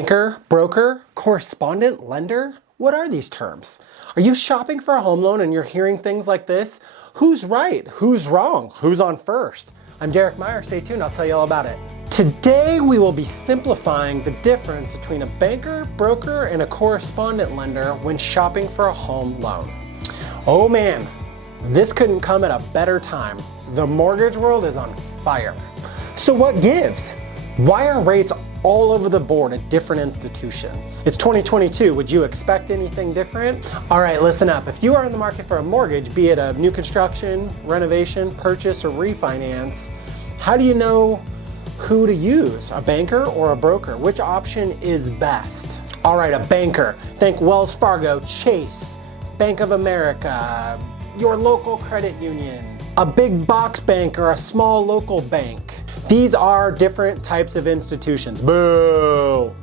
Banker, broker, correspondent lender? What are these terms? Are you shopping for a home loan and you're hearing things like this? Who's right? Who's wrong? Who's on first? I'm Derek Meyer. Stay tuned. I'll tell you all about it. Today, we will be simplifying the difference between a banker, broker, and a correspondent lender when shopping for a home loan. Oh man, this couldn't come at a better time. The mortgage world is on fire. So what gives? Why are rates all over the board at different institutions? It's 2022, would you expect anything different? All right, listen up. If you are in the market for a mortgage, be it a new construction, renovation, purchase, or refinance, how do you know who to use, a banker or a broker? Which option is best? All right, a banker. Think Wells Fargo, Chase, Bank of America, your local credit union, a big box bank or a small local bank. These are different types of institutions. Boo!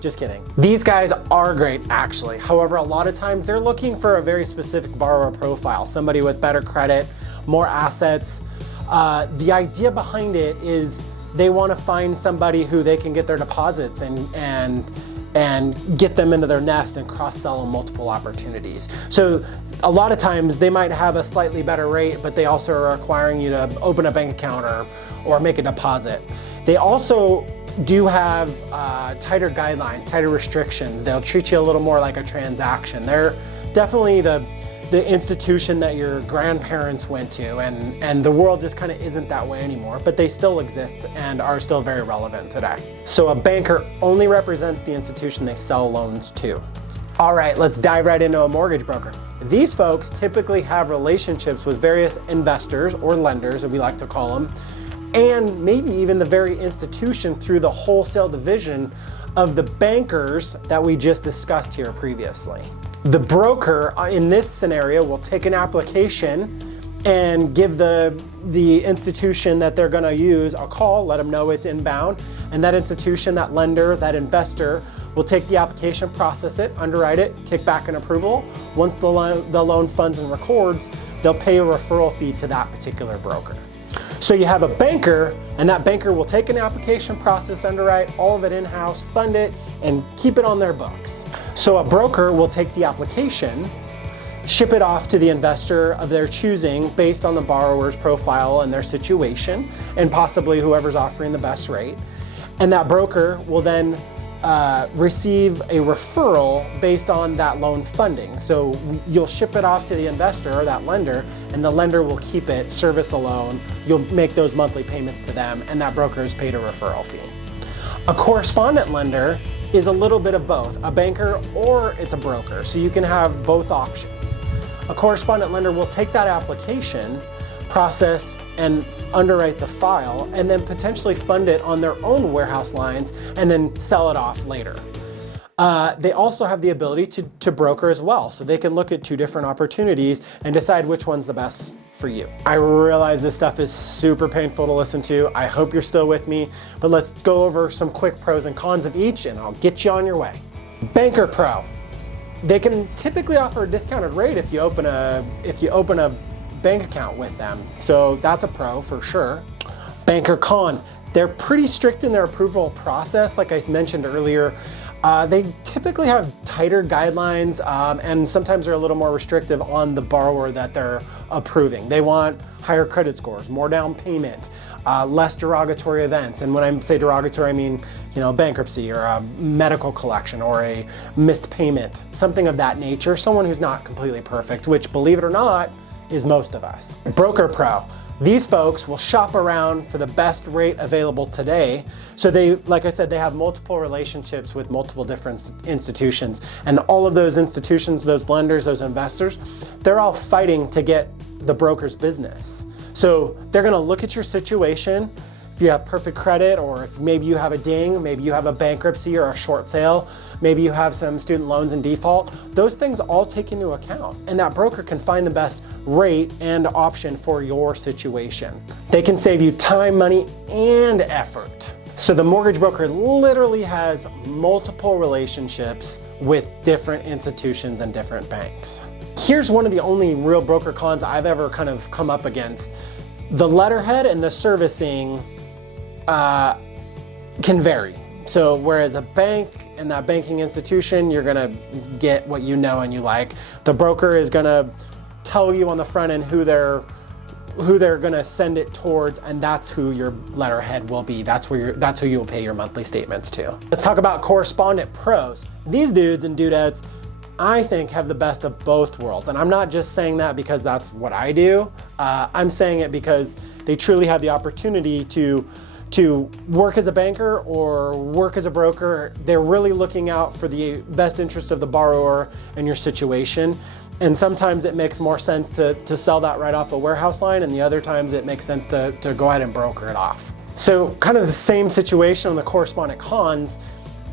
Just kidding. These guys are great, actually. However, a lot of times they're looking for a very specific borrower profile, somebody with better credit, more assets. The idea behind it is they want to find somebody who they can get their deposits and get them into their nest and cross-sell them multiple opportunities. So a lot of times they might have a slightly better rate, but they also are requiring you to open a bank account or make a deposit. They also do have tighter guidelines, tighter restrictions. They'll treat you a little more like a transaction. They're definitely the institution that your grandparents went to, and the world just kind of isn't that way anymore, but they still exist and are still very relevant today. So a banker only represents the institution they sell loans to. All right, let's dive right into a mortgage broker. These folks typically have relationships with various investors or lenders, as we like to call them, and maybe even the very institution through the wholesale division of the bankers that we just discussed here previously. The broker in this scenario will take an application and give the institution that they're going to use a call, let them know it's inbound, and that institution, that lender, that investor will take the application, process it, underwrite it, kick back an approval. Once the loan funds and records, they'll pay a referral fee to that particular broker. So you have a banker, and that banker will take an application, process, underwrite, all of it in-house, fund it, and keep it on their books. So a broker will take the application, ship it off to the investor of their choosing based on the borrower's profile and their situation, and possibly whoever's offering the best rate. And that broker will then receive a referral based on that loan funding. So you'll ship it off to the investor or that lender, and the lender will keep it, service the loan. You'll make those monthly payments to them, and that broker is paid a referral fee. A correspondent lender is a little bit of both, a banker or it's a broker. So you can have both options. A correspondent lender will take that application, process and underwrite the file, and then potentially fund it on their own warehouse lines and then sell it off later. They also have the ability to broker as well. So they can look at two different opportunities and decide which one's the best for you. I realize this stuff is super painful to listen to. I hope you're still with me, but let's go over some quick pros and cons of each and I'll get you on your way. Banker Pro. They can typically offer a discounted rate if you open a bank account with them. So that's a pro for sure. Banker Con. They're pretty strict in their approval process. Like I mentioned earlier, they typically have tighter guidelines and sometimes they're a little more restrictive on the borrower that they're approving. They want higher credit scores, more down payment, less derogatory events. And when I say derogatory, I mean, bankruptcy or a medical collection or a missed payment, something of that nature. Someone who's not completely perfect, which, believe it or not, is most of us. Broker Pro. These folks will shop around for the best rate available today. So they, like I said, they have multiple relationships with multiple different institutions. And all of those institutions, those lenders, those investors, they're all fighting to get the broker's business. So they're gonna look at your situation. If you have perfect credit, or if maybe you have a ding, maybe you have a bankruptcy or a short sale, maybe you have some student loans in default, those things all take into account. And that broker can find the best rate and option for your situation. They can save you time, money, and effort. So the mortgage broker literally has multiple relationships with different institutions and different banks. Here's one of the only real broker cons I've ever kind of come up against. The letterhead and the servicing can vary. So whereas a bank and that banking institution, you're gonna get what you know and you like. The broker is gonna tell you on the front end who they're gonna send it towards, and that's who your letterhead will be. That's who you'll pay your monthly statements to. Let's talk about correspondent pros. These dudes and dudettes, I think, have the best of both worlds. And I'm not just saying that because that's what I do. I'm saying it because they truly have the opportunity to work as a banker or work as a broker. They're really looking out for the best interest of the borrower and your situation. And sometimes it makes more sense to sell that right off a warehouse line, and the other times it makes sense to go ahead and broker it off. So kind of the same situation on the correspondent cons.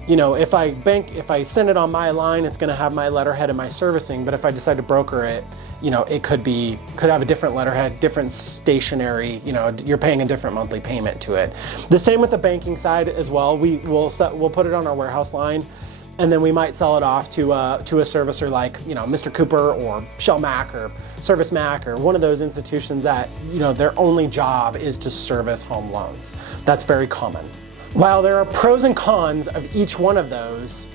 You know, if I send it on my line, it's gonna have my letterhead and my servicing, but if I decide to broker it, you know, it could have a different letterhead, different stationery, you know, you're paying a different monthly payment to it. The same with the banking side as well. We'll put it on our warehouse line, and then we might sell it off to a servicer like, you know, Mr. Cooper or Shell Mac or Service Mac or one of those institutions that, you know, their only job is to service home loans. That's very common. While there are pros and cons of each one of those,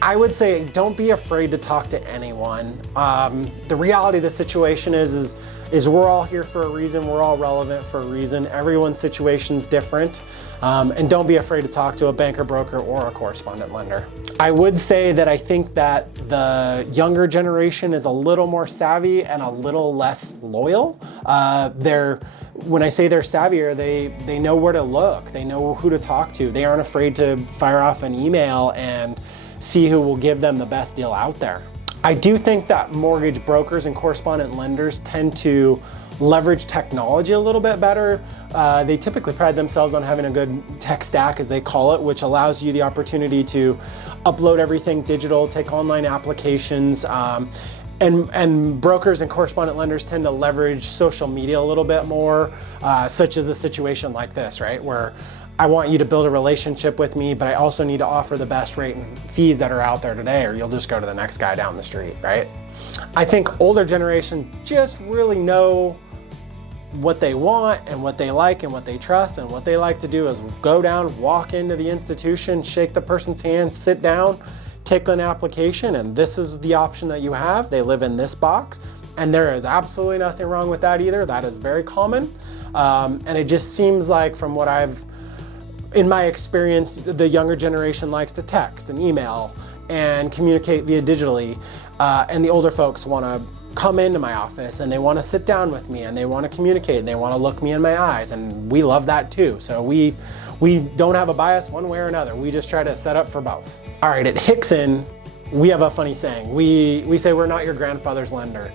I would say don't be afraid to talk to anyone. The reality of the situation is we're all here for a reason. We're all relevant for a reason. Everyone's situation's different. And don't be afraid to talk to a banker, broker, or a correspondent lender. I would say that I think that the younger generation is a little more savvy and a little less loyal. When I say they're savvier, they know where to look. They know who to talk to. They aren't afraid to fire off an email and see who will give them the best deal out there. I do think that mortgage brokers and correspondent lenders tend to leverage technology a little bit better. They typically pride themselves on having a good tech stack, as they call it, which allows you the opportunity to upload everything digital, take online applications, and brokers and correspondent lenders tend to leverage social media a little bit more, such as a situation like this, right? Where I want you to build a relationship with me, but I also need to offer the best rate and fees that are out there today, or you'll just go to the next guy down the street, right? I think older generation just really know what they want and what they like and what they trust, and what they like to do is go down, walk into the institution, shake the person's hand, sit down, take an application, and this is the option that you have. They live in this box, and there is absolutely nothing wrong with that either. That is very common. And it just seems like, from what in my experience, the younger generation likes to text and email and communicate via digitally, and the older folks want to come into my office and they want to sit down with me and they want to communicate and they want to look me in my eyes, and we love that too. So we don't have a bias one way or another. We just try to set up for both. All right, at Hixon, we have a funny saying. We say we're not your grandfather's lender.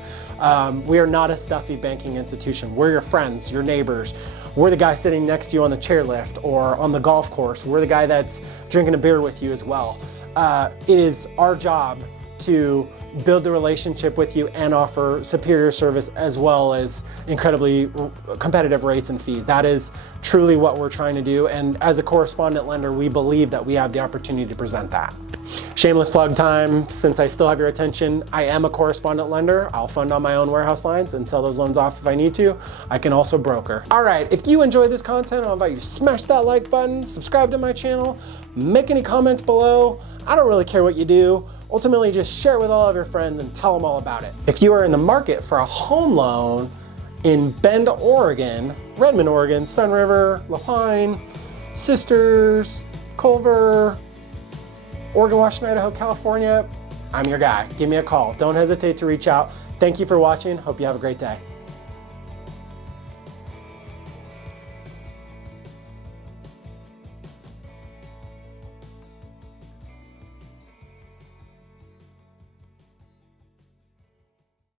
We are not a stuffy banking institution. We're your friends, your neighbors. We're the guy sitting next to you on the chairlift or on the golf course. We're the guy that's drinking a beer with you as well. It is our job to build the relationship with you and offer superior service, as well as incredibly competitive rates and fees. That is truly what we're trying to do. And as a correspondent lender, we believe that we have the opportunity to present that. Shameless plug time, since I still have your attention, I am a correspondent lender. I'll fund on my own warehouse lines and sell those loans off if I need to. I can also broker. All right, if you enjoyed this content, I'll invite you to smash that like button, subscribe to my channel, make any comments below. I don't really care what you do. Ultimately, just share it with all of your friends and tell them all about it. If you are in the market for a home loan in Bend, Oregon, Redmond, Oregon, Sun River, Lapine, Sisters, Culver, Oregon, Washington, Idaho, California, I'm your guy. Give me a call. Don't hesitate to reach out. Thank you for watching. Hope you have a great day.